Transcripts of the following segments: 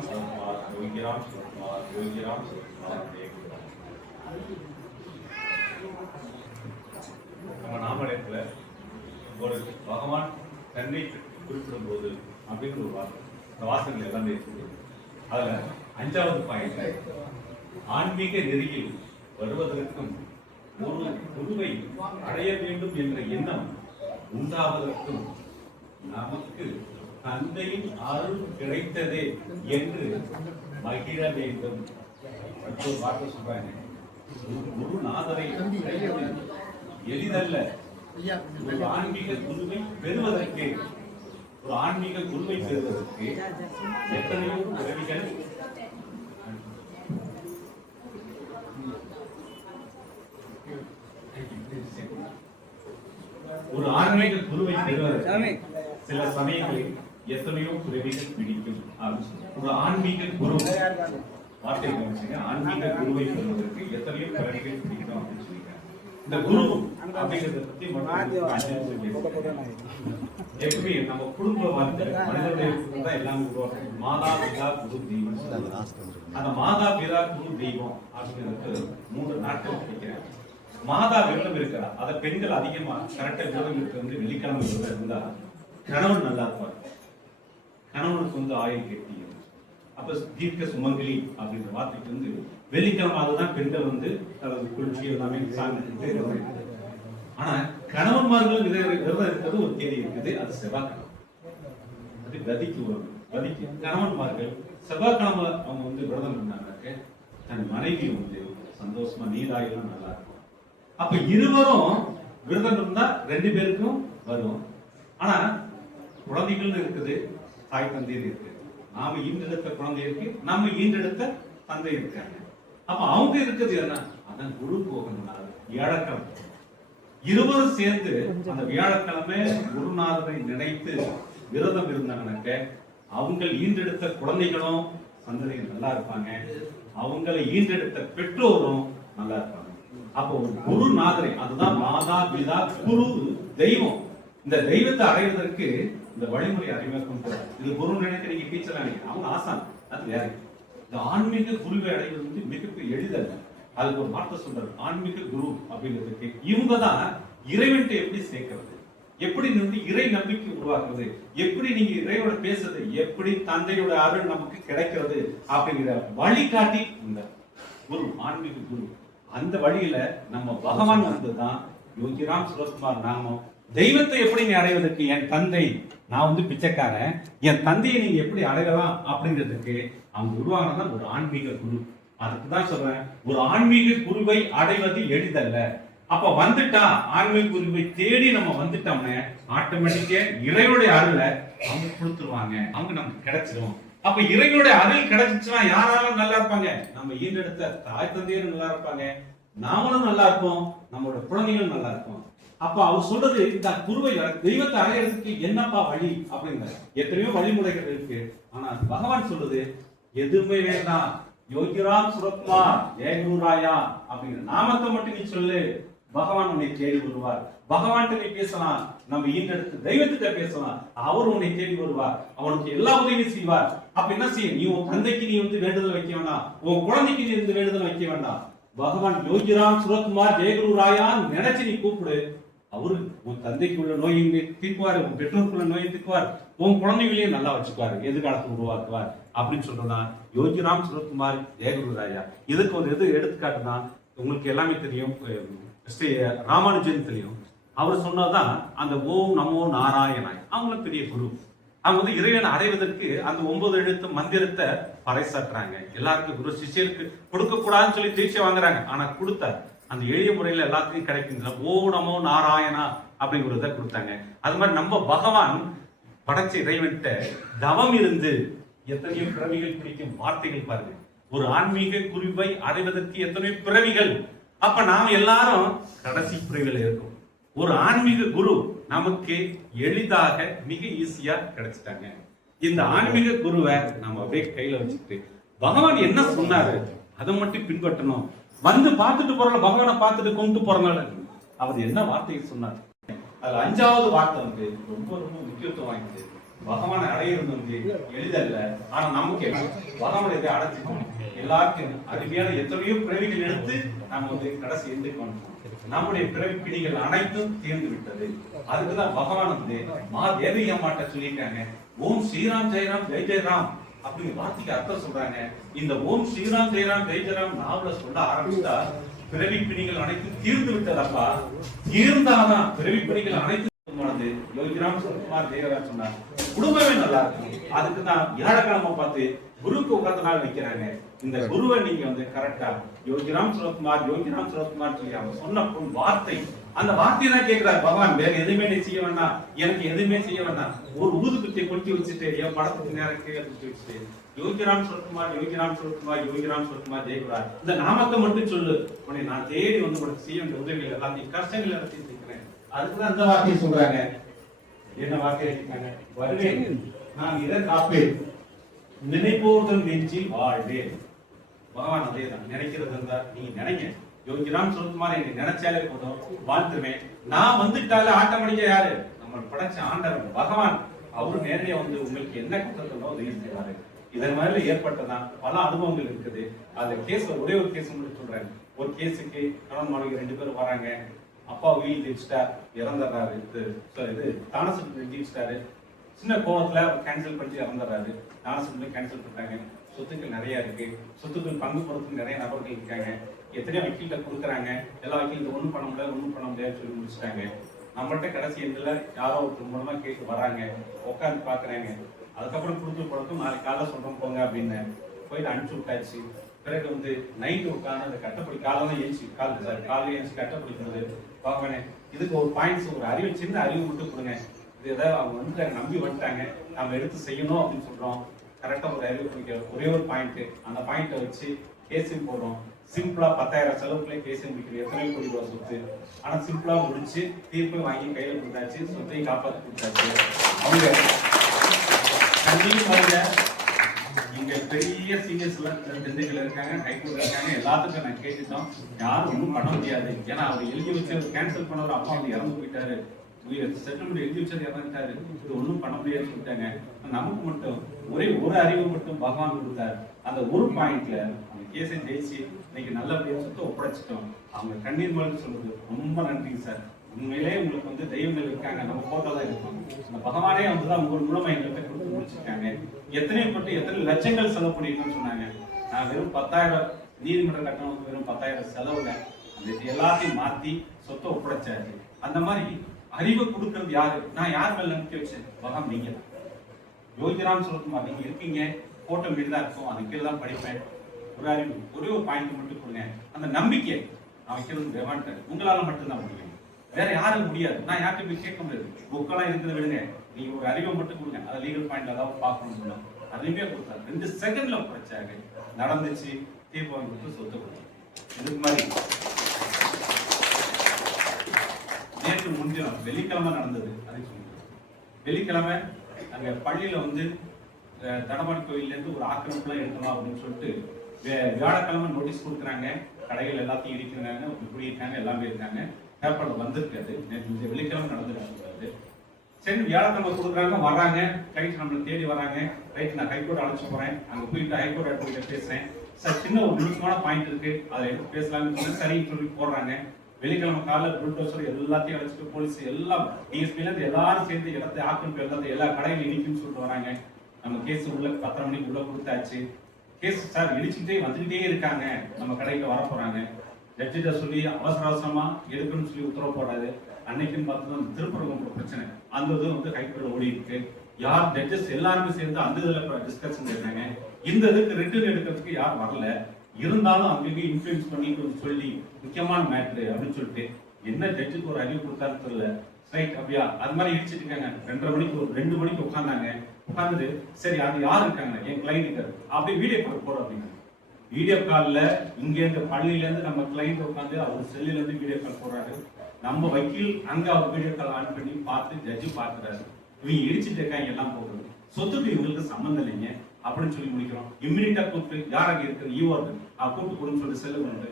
ராம் சிவகுமார், யோகி ராம் சிவகுமார், யோகி ராம் சிவகுமார். நம்ம நாமடத்துல ஒரு பகவான் தன்னை குறிப்பிடும் போது அப்படின்னு ஒரு வார்த்தை, அந்த வாசகங்கள் எல்லாமே இருக்குது. அதுல 5வது பாயிண்ட், ஆன்மீக நெறியில் வருவதற்கும் ஒரு குருவை அடைய வேண்டும் என்ற எண்ணம் உண்டாவதற்கும் நமக்கு தந்தையின் அருள் கிடைத்ததே என்று மகிழ வேண்டும். ஒரு வார்த்தை சொல்றாங்க, குருநாதரை எளிதல்ல. ஒரு ஆன்மீக குருவை பெறுவதற்கு, ஒரு ஆன்மீக குருவை பெறுவதற்கு எத்தனையோ உதவிகள். ஒரு ஆன்மீக குருவை பெறுவதற்கு சில சமயங்களில் எத்தனையோ பிறவிகள் பிடிக்கும். ஒரு ஆன்மீக குரு வார்த்தை கவனிச்சுங்க, ஆன்மீக குருவை பெறுவதற்கு எத்தனையோ பிறவிகள் பிடிக்கும் அப்படின்னு சொல்லியிருக்காங்க. இந்த குரு அப்படிங்கிறத பத்தி எப்படி நம்ம குடும்ப மனிதர்கள் தான் எல்லாமே உருவாக்கும். மாதா பிதா குரு தெய்வம். அந்த மாதா பிதா குரு தெய்வம் அப்படிங்கிறது 3 நாட்கள் கிடைக்கிறேன். மாதா விரதம் இருக்கிறார். அதை பெண்கள் அதிகமா கரெக்டா விரதம் இருக்கு வந்து வெள்ளிக்கிழமை விரதம் இருந்தா கணவன் நல்லா இருப்பார். கணவனுக்கு வந்து ஆயுள் கெட்டி, அப்ப தீர்க்க சுமங்கலி அப்படின்ற வார்த்தைக்கு வந்து வெள்ளிக்கிழமை அதுதான் பெண்கள் வந்து குளிர்ச்சி எல்லாமே சாப்பிட்டு. ஆனா கணவன்மார்களும் விரதம் இருக்கிறது ஒரு தேதி இருக்குது, அது செவ்வாய்க்கிழமை. அது கதிக்கு வரும். கதிக்கு கணவன்மார்கள் செவ்வாய்க்கிழமை அவங்க வந்து விரதம் இருந்தாங்க, தன் மனைவி வந்து சந்தோஷமா நீராயெல்லாம் நல்லா இருக்கும். அப்ப இருவரும் விரதம் இருந்தா 2 பேருக்கும் வரும். ஆனா குழந்தைகள் இருக்குது, தாய் தந்தையர் இருக்கு. நாம ஈன்றெடுத்த குழந்தை இருக்கு, நம்ம ஈன்றெடுத்த தந்தை இருக்காங்க. அப்ப அவங்க இருக்குது என்ன, அதான் குரு போகணும்னா வியாழக்கிழமை இருவரும் சேர்ந்து அந்த வியாழக்கிழமை குருநாதரை நினைத்து விரதம் இருந்தாங்கன்னாக்க அவங்க ஈன்றெடுத்த குழந்தைகளும் சந்ததிகள் நல்லா இருப்பாங்க, அவங்களை ஈன்றெடுத்த பெற்றோரும் நல்லா இருப்பாங்க. அப்போ ஒரு குருநாதரை, அதுதான் மாதா பிதா குரு தெய்வம். இந்த தெய்வத்தை அடைவதற்கு இந்த வழிமுறை அறிமுகம். இது குரு நினைக்க நீங்க டீச்சர் நினைக்கிறேன், அவங்க ஆசான், அது வேற. இந்த ஆன்மீக குருவை அடைவது வந்து மிகப்பெரிய எளிதல்ல. அதுக்கு ஒரு வார்த்தை சொல்றாரு, ஆன்மீக குரு அப்படிங்கிறதுக்கு இவங்க தான் இறைவன்ட்டு எப்படி சேர்க்கிறது, எப்படி வந்து இறை நம்பிக்கை உருவாக்குறது, எப்படி நீங்க இறையோட பேசுறது, எப்படி தந்தையோட அருள் நமக்கு கிடைக்கிறது அப்படிங்கிற வழிகாட்டி இந்த குரு, ஆன்மீக குரு. அந்த வழியில நம்ம பகவான் வந்துதான் யோகிராம் சிவகுமார் நாமம். தெய்வத்தை எப்படி நீ அடைவதற்கு, என் தந்தை, நான் வந்து பிச்சைக்காரன், என் தந்தையை நீங்க எப்படி அடையலாம் அப்படிங்கிறதுக்கு அவங்க உருவானதான் ஒரு ஆன்மீக குரு. அதுக்குதான் சொல்றேன், ஒரு ஆன்மீக குருவை அடைவது எளிதல்ல. அப்ப வந்துட்டா ஆன்மீக குருவை தேடி நம்ம வந்துட்டோம்னு ஆட்டோமேட்டிக்கா இறைவனுடைய அருளை அவங்க கொடுத்துருவாங்க, அவங்க நமக்கு கிடைச்சிடும். அப்ப இறைவனுடைய அருள் கிடைச்சிச்சுன்னா யாராலும் நல்லா இருப்பாங்க, நம்ம ஈண்டெடுத்த தாய் தந்தையரும் நல்லா இருப்பாங்க, நாமளும் நல்லா இருப்போம், நம்மளோட குழந்தைகளும் நல்லா இருக்கும். அப்ப அவர் சொல்றது, இந்த குருவை தெய்வத்தை அடையிறதுக்கு என்னப்பா வழி அப்படிங்கிற எத்தனையோ வழிமுறைகள் இருக்கு. ஆனா பகவான் சொல்றது எதுவுமே வேண்டாம், யோகிராம் சிவகுமார் ஜெயகுருராயா அப்படிங்கிற நாமத்தை மட்டும் நீ சொல்லு, பகவான் உன்னை தேடி வருவார். பகவான் நீ பேசலாம், நம்ம ஈண்டெடுத்து தெய்வத்திட்ட பேசலாம், அவர் உன்னை தேடி வருவார், அவனுக்கு எல்லா உதவியும் செய்வார். அப்ப என்ன செய்ய, நீ உன் தந்தைக்கு நீ வந்து வேண்டுதல் வைக்க வேண்டாம், உன் குழந்தைக்கு நீ வந்து வேண்டுதல் வைக்க வேண்டாம். பகவான் யோகிராம் சிவகுமார் ஜெயகுருராயான்னு நினைச்சு நீ கூப்பிடு, அவரு உன் தந்தைக்குள்ள நோயை தீர்க்குவாரு, உன் பெற்றோருக்குள்ள நோயை தீர்க்குவார், உன் குழந்தைகளையும் நல்லா வச்சுக்குவாரு, எதிர்காலத்தை உருவாக்குவார் அப்படின்னு சொல்றதான் யோகிராம் சிவகுமார் ஜெயகுருராயா. இதுக்கு ஒரு எடுத்துக்காட்டுனா உங்களுக்கு எல்லாமே தெரியும், ஸ்ரீ ராமானுஜன் தெரியும். அவர் சொன்னதான் அந்த ஓம் நமோ நாராயணாய். அவங்களும் பெரிய குரு. அவங்க வந்து இறைவனை அடைவதற்கு அந்த 9 எழுத்து மந்திரத்தை பறைசாற்றுறாங்க. எல்லாருக்கும் குரு சிஷ்யருக்கு கொடுக்க கூடாதுன்னு சொல்லி தீட்சை வாங்குறாங்க, ஆனா கொடுத்தார். அந்த எளிய முறையில எல்லாத்துக்கும் கிடைக்கின்ற ஓம் நமோ நாராயணா அப்படிங்கிறத கொடுத்தாங்க. அது மாதிரி நம்ம பகவான் படைச்ச இறைவன்கிட்ட தவம் இருந்து எத்தனையோ பிறவிகள் பிடிக்கும். வார்த்தைகள் பாருங்க, ஒரு ஆன்மீக குருவை அடைவதற்கு எத்தனையோ பிறவிகள். அப்ப நாம் எல்லாரும் கடைசி பிரிவில் இருக்கும். ஒரு ஆன்மீக குரு நமக்கு எளிதாக மிக ஈஸியா கிடைச்சிட்டாங்க. இந்த ஆன்மீக குருவை நம்ம அப்படியே கையில வச்சுக்கிட்டு பகவான் என்ன சொன்னாரு அதை மட்டும் பின்பற்றணும். வந்து பார்த்துட்டு போறோம், பகவானை பார்த்துட்டு கொண்டு போறனால அவர் என்ன வார்த்தையை சொன்னார். அதுல 5வது வார்த்தை வந்து ரொம்ப ரொம்ப முக்கியத்துவம் வாய்ந்தது. பகவானை அடையிறது வந்து எளிதல்ல. ஆனா நமக்கு பகவான் இதை அடைச்சிக்கணும். எல்லாருக்கும் அருமையான எத்தனையோ பிறவிகள் எடுத்து நம்ம வந்து கடைசி எந்திரிக்கணும். நம்முடைய பிறவி பிடிகள் அனைத்தும் தீர்ந்து விட்டது. அதுக்குதான் பகவான் வந்து மா தேவி அம்மாட்ட சொல்லியிருக்காங்க, ஓம் ஸ்ரீராம் ஜெயராம் ஜெய் ஜெயராம் அப்படிங்கிற வார்த்தைக்கு அர்த்தம் சொல்றாங்க. இந்த ஓம் ஸ்ரீராம் ஜெயராம் ஜெய் ஜெயராம் நாவல சொல்ல ஆரம்பிச்சா பிறவி பிணிகள் அனைத்தும் தீர்ந்து விட்டதப்பா. தீர்ந்தாதான் பிறவி பிணிகள் அனைத்தும் யோகிராம் சுரத்குமார் தேவராஜ் சொன்னார், குடும்பமே நல்லா இருக்கும். அதுக்கு தான் வியாழக்கிழமை பார்த்து குருக்கு உட்கார்ந்த நாள் வைக்கிறாங்க. இந்த குருவை நீங்க வந்து கரெக்டா யோகிராம் சுரத்குமார் சொல்லி அவங்க சொன்ன வார்த்தை, அந்த வார்த்தையை தான் கேட்கிறார் பகவான். வேற எதுவுமே நீ செய்ய வேண்டாம், எனக்கு எதுவுமே செய்ய வேண்டாம். ஒரு ஊதுகுத்தியை கொளுத்தி வச்சுட்டு என் படத்துக்கு நேரம் கீழே வச்சுட்டு யோகிராம் சுரத்குமார் ஜெயகுரார் இந்த நாமத்தை மட்டும் சொல்லு, உன்னை நான் தேடி வந்து உனக்கு செய்ய வேண்டிய உதவிகள் எல்லாத்தையும் கஷ்டங்கள் எல்லாத்தையும் செய்கிறேன். அதுக்குதான் அந்த வார்த்தையை சொல்றாங்க. என்ன வார்த்தையை கேட்காங்க, வருவேன் நான் இதை காப்பேன், நினைப்போர்கள் நெஞ்சில் வாழ்வேன். பகவான் அதே தான் நினைக்கிறது இருந்தா நீங்க நினைங்க. யோகிராம் சுரத்குமார் என்னை நினைச்சாலே போதும், வாழ்த்துவேன். நான் வந்துட்டாலே ஆட்டோமேட்டிக்கா யாரு நம்ம படைச்ச ஆண்டவன் பகவான், அவரு நேரடியா வந்து உங்களுக்கு என்ன கஷ்டத்தோ உதவி செய்வாரு. இதன் மாதிரி ஏற்பட்டதான் பல அனுபவங்கள் இருக்குது. அந்த கேஸ் ஒரே ஒரு கேஸ் மட்டும் சொல்றேன். ஒரு கேஸுக்கு கணவன் மனைவி 2 பேரும் வராங்க. அப்பா வீல் தெரிச்சிட்டா இறந்துடுறாரு. இது தானசுக்கு தெரிஞ்சிட்டாரு. சின்ன கோவத்துல கேன்சல் பண்ணி இறந்துடுறாரு. தானசுக்கு கேன்சல் பண்ணிட்டாங்க. சொத்துக்கள் நிறைய இருக்கு. சொத்துக்கள் பங்கு போறதுக்கு நிறைய நபர்கள் இருக்காங்க. எத்தனையோ வக்கீல்கிட்ட கொடுக்குறாங்க. எல்லா வக்கீல் ஒண்ணும் பண்ண முடியாது சொல்லி முடிச்சுட்டாங்க. நம்மள்ட்ட கடைசி எண்ணில் யாரோ ஒருத்தர் மூலமா கேட்டு வராங்க, உட்காந்து பாக்குறாங்க. அதுக்கப்புறம் கொடுத்து பழக்கம் நாளைக்கு காலை சொல்றோம் போங்க அப்படின்னு போயிட்டு அனுப்பிச்சு விட்டாச்சு. பிறகு வந்து நைட்டு உட்காந்து அந்த கட்டப்படி காலைலாம் எழுச்சி காலையில் எழுச்சி கட்டப்பிடிக்கிறது பார்க்கணே. இதுக்கு ஒரு பாயிண்ட்ஸ், ஒரு அறிவு, சின்ன அறிவு மட்டும் கொடுங்க. இது ஏதாவது அவங்க வந்துட்டாங்க, நம்பி வந்துட்டாங்க, நம்ம எடுத்து செய்யணும் அப்படின்னு சொல்றோம். கரெக்டா ஒரு அறிவு பிடிக்க ஒரே ஒரு பாயிண்ட், அந்த பாயிண்ட்டை வச்சு கேஸையும் போடுறோம். சிம்பிளா 10,000 செலவுக்குள்ளே கேஸையும் முடிக்கிறது. எத்தனை கோடி ரூபா சொத்து, ஆனா சிம்பிளா முடிச்சு தீர்ப்பை வாங்கி கையில கொடுத்தாச்சு, சொத்தையும் காப்பாற்றி கொடுத்தாச்சு. அவங்க இங்க பெரிய சீனியர்ஸ் எல்லாம் திண்டுக்கல்ல இருக்காங்க, ஹைகோர்ட்ல இருக்காங்க. எல்லாத்துக்கும் நான் கேட்டுட்டோம், யாரும் ஒன்றும் பண்ண முடியாது. ஏன்னா அவர் எழுதி வச்சு கேன்சல் பண்ணவர் அப்பா வந்து இறந்து போயிட்டாரு, செட்டில்மெண்ட் எழுதி வச்சது இறந்துட்டாரு, இது ஒன்றும் பண்ண முடியாதுன்னு சொல்லிட்டாங்க. நமக்கு மட்டும் ஒரே ஒரு அறிவு மட்டும் பகவான் கொடுத்தாரு. அந்த ஒரு பாயிண்ட்ல அந்த கேஸை ஜெயிச்சு இன்னைக்கு நல்லபடியா சொத்தை ஒப்படைச்சிட்டோம். அவங்க கண்ணீர் மலர்ந்து சொல்றது ரொம்ப நன்றிங்க சார். உண்மையிலே உங்களுக்கு வந்து தெய்வங்கள் இருக்காங்க, நம்ம போட்டோ தான் இருக்கும். அந்த பகவானே வந்துதான் உங்க மூலமா எங்களுக்கு கொடுத்து முடிச்சிருக்காங்க. எத்தனை லட்சங்கள் செலவு பண்ணிருக்கோம்னு சொன்னாங்க. நான் வெறும் 10,000 நீதிமன்ற கட்டணம், வெறும் 10,000 செலவுல அந்த எல்லாத்தையும் மாத்தி சொத்தை ஒப்படைச்சாரு. அந்த மாதிரி அறிவை கொடுக்கறது யாரு? நான் யார் மேல நம்பிக்கை வச்சேன்? பகவான் நீங்க தான். யோகிராம் சுரத்குமார் நீங்க இருக்கீங்க, போட்டோ மீது தான் இருக்கும், அது கீழே தான் படிப்பேன். ஒரு அறிவு, ஒரே ஒரு பாயிண்ட் மட்டும் கொடுங்க. அந்த நம்பிக்கை நான் வைக்கிறது வேண்டாம், உங்களால மட்டும்தான் முடியும், வேற யாரும் முடியாது. நான் யார்கிட்ட போய் கேட்க முடியாது. புக்கெல்லாம் இருக்கிறத விடுங்க, நீங்க ஒரு அறிவை மட்டும் கொடுங்க. அதை லீகல் பாயிண்ட்ல ஏதாவது பார்க்கணும்னு சொன்னோம், அதுவுமே கொடுத்தாரு. 2 செகண்ட்ல குறைச்சாங்க, நடந்துச்சு. தீர்ப்பு வாங்கி கொடுத்து சொத்து கொடுத்தோம். இதுக்கு மாதிரி நேற்று முன்தினம் வெள்ளிக்கிழமை நடந்தது. அதை சொல்லுங்க. வெள்ளிக்கிழமை அங்க பள்ளியில வந்து தடமாடி கோயில்ல இருந்து ஒரு ஆக்கிரமிப்புலாம் எடுக்கணும் அப்படின்னு சொல்லிட்டு வியாழக்கிழமை நோட்டீஸ் கொடுக்குறாங்க. கடைகள் எல்லாத்தையும் இடிக்கிறாங்க, இப்படி இருக்காங்க, எல்லாமே இருக்காங்க. பேப்பர்ல வந்திருக்காது. நேற்று வெள்ளிக்கிழமை நடந்துருக்காது. சரி, வியாழக்கிழமை கொடுக்குறாங்க, வர்றாங்க, ரைட் நம்மளை தேடி வராங்க. ரைட், நான் ஹைகோர்ட் அழைச்சு போறேன். அங்க போயிட்டு ஹைகோர்ட் அட்வொகேட் பேசுறேன். சார், சின்ன ஒரு முக்கியமான பாயிண்ட் இருக்கு, அதை எடுத்து பேசலாம்னு சரின்னு சொல்லி போடுறாங்க. வெள்ளிக்கிழமை காலையில் புல்டோசர் எல்லாத்தையும் அழைச்சிட்டு போலீஸ் எல்லாம் டிஎஸ்பில இருந்து எல்லாரும் சேர்ந்து இடத்தை ஆக்கிரமிப்பு எல்லாத்தையும் எல்லா கடையிலும் இடிக்குன்னு சொல்லிட்டு வராங்க. நம்ம கேஸ் உள்ள 10:30 மணிக்கு உள்ள கொடுத்தாச்சு. கேஸ் சார் இடிச்சுக்கிட்டே வந்துகிட்டே இருக்காங்க, நம்ம கடைக்கு வர போறாங்க. ஜட்ஜிட்ட சொல்லி அவசரமா எடுக்கணும்னு சொல்லி உத்தரவு போடாது. அன்னைக்குன்னு பார்த்து திருப்பரங்குன்ற பிரச்சனை, அந்த இது வந்து ஹைகோர்ட்ல ஓடி இருக்கு. யார் ஜட்ஜஸ் எல்லாருமே சேர்ந்து அந்த இதுல டிஸ்கஷன் இருக்காங்க. இந்த இதுக்கு ரிட்டர்ன் எடுக்கிறதுக்கு யார் வரல. இருந்தாலும் அங்கேயும் இன்ஃபுளுன்ஸ் பண்ணி கொஞ்சம் சொல்லி முக்கியமான மேட்ரு அப்படின்னு சொல்லிட்டு என்ன ஜட்ஜுக்கு ஒரு அறிவு கொடுத்தாரு தெரியல. ரைட், அப்படியா அது மாதிரி இடிச்சிட்டு இருக்காங்க. 2:30 மணிக்கு ஒரு 2 மணிக்கு உட்காந்தாங்க. உட்காந்துட்டு சரி அது யார் இருக்காங்க, என் கிளைண்ட் இருக்காரு, அப்படியே வீடியோ கால் போறோம் அப்படின்னா வீடியோ காலில் இங்க இருந்து பள்ளியில இருந்து நம்ம கிளைண்ட் உட்காந்து அவர் செல்லுல இருந்து வீடியோ கால் போறாரு. நம்ம வக்கீல் அங்க அவர் வீடியோ கால் ஆன் பண்ணி பார்த்து ஜட்ஜு பார்க்கிறாரு. இவங்க இடிச்சிட்டு இருக்காங்க, எல்லாம் போகுது, சொத்துக்கு இவங்களுக்கு சம்மந்தம் இல்லைங்க அப்படின்னு சொல்லி முடிக்கிறோம். இம்மிடியா கூப்பிட்டு யார் அங்கே இருக்கு, ஈவோ இருக்கு, கூப்பிட்டு கொடுன்னு சொல்லி செல்லு கொண்டு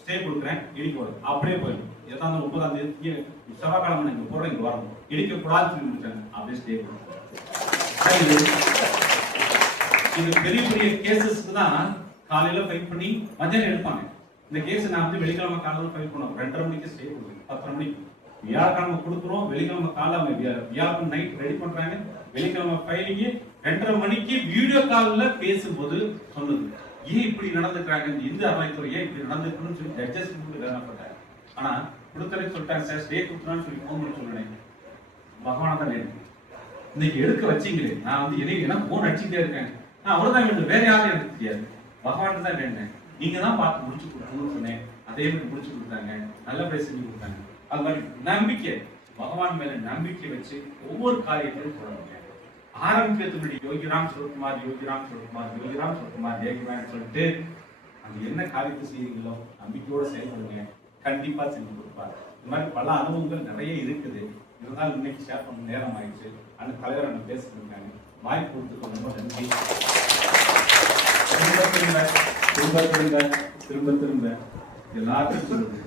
ஸ்டே கொடுக்குறேன், இடிக்க வரும். அப்படியே போயிடும். எதாவது 30ஆம் தேதி செவ்வாய்க்கிழமை இங்க போறோம், இங்க வரணும், இடிக்க கூடாதுன்னு சொல்லி முடிச்சாங்க. அப்படியே ஸ்டே கொடுக்குறேன். இது பெரிய பெரிய கேசஸ்க்கு தான் காலையில ஃபைல் பண்ணி மத்தியானம் எடுப்பாங்க. இந்த கேஸ் நான் வந்து வெள்ளிக்கிழமை காலையில ஃபைல் பண்ணுவோம். 2:30 மணிக்கு ஸ்டே கொடுக்குறேன், 10:30 மணிக்கு வியாழக்கிழமை கொடுக்குறோம். வெள்ளிக்கிழமை காலைல வியாழக்கிழமை நைட் ரெடி பண்றாங்க. வெள்ளிக்கிழமை ஃபைலிங்கு 2:30 மணிக்கு வீடியோ காலில் பேசும்போது சொன்னது, ஏன் இப்படி நடந்துக்கிறாங்க, இந்து அறநிலையத்துறை ஏன் இப்படி நடந்துக்கணும்னு சொல்லி ஜட்ஜஸ் வேணப்பட்டாங்க. ஆனா கொடுத்தரை சொல்லிட்டாங்க சார், ஸ்டே கொடுத்துறான்னு சொல்லி போன் பண்ணி சொன்னேன். பகவானா தான் வேணும் இன்னைக்கு எடுக்க வச்சிங்களே. நான் வந்து என்ன போன் அடிச்சுட்டே இருக்கேன். நான் அவ்வளவுதான் வேணும், வேற யாரும் எனக்கு தெரியாது. பகவான் தான் வேணும், நீங்க தான் பார்த்து முடிச்சு கொடுக்கணும்னு சொன்னேன். அதே மாதிரி முடிச்சு கொடுத்தாங்க, நல்லபடியா செஞ்சு கொடுத்தாங்க. அது மாதிரி நம்பிக்கை, பகவான் மேல நம்பிக்கை வச்சு ஒவ்வொரு காரியத்தையும் சொல்லுங்க. ஆரம்பிக்கிறதுக்கு யோகிராம் சொல்லுமார் யோகிராம் சொல்லுமார் யோகிராம் சொல்லுமார் ஜெயகுமார் சொல்லிட்டு அந்த என்ன காரியத்தை செய்யுங்களோ நம்பிக்கையோட செயல்படுங்க, கண்டிப்பா செஞ்சு கொடுப்பார். இந்த மாதிரி பல அனுபவங்கள் நிறைய இருக்குது. இருந்தாலும் இன்னைக்கு ஷேர் பண்ண நேரம் ஆயிடுச்சு. அந்த தலைவர் அண்ணன் பேசிட்டு இருக்காங்க. வாய்ப்பு கொடுத்துக்க ரொம்ப நன்றி. திரும்ப திரும்ப திரும்ப திரும்ப திரும்ப திரும்ப எல்லாத்தையும் சொல்லுது.